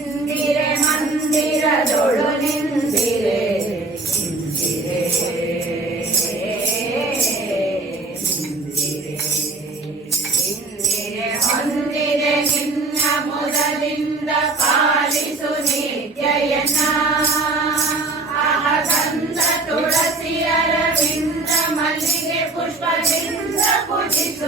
ಇಂದಿರೆ ಮಂದಿರದೊಳು ನಿಂದಿರೆ ಇಂದಿರೆ ಇಂದಿರೆ ಹೊಂದಿದೆ ನಿನ್ನ ಮೊದಲಿಂದ ಪಾಲಿಸು ನಿತ್ಯಯನ ಅಹಗಂಧ ತುಳಸಿಯರ ಬಿಂದ ಮಲ್ಲಿಗೆ ಪುಷ್ಪದಿಂದ ಪೂಜಿಸು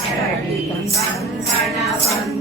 prosperity. Funds are now.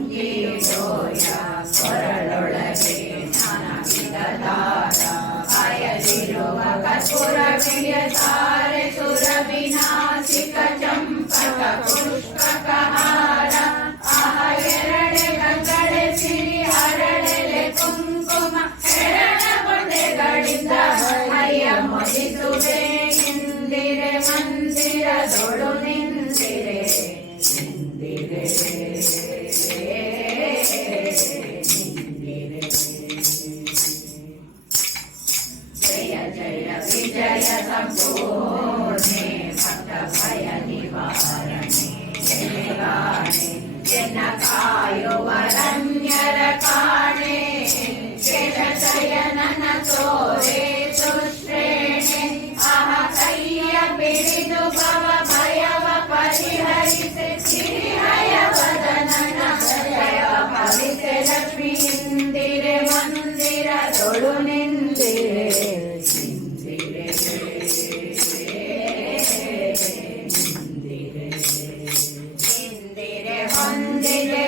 ಹೊಂದಿದೆ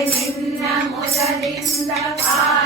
ನಿನ್ನ ಮೊದಲಿಂದ ಪಾ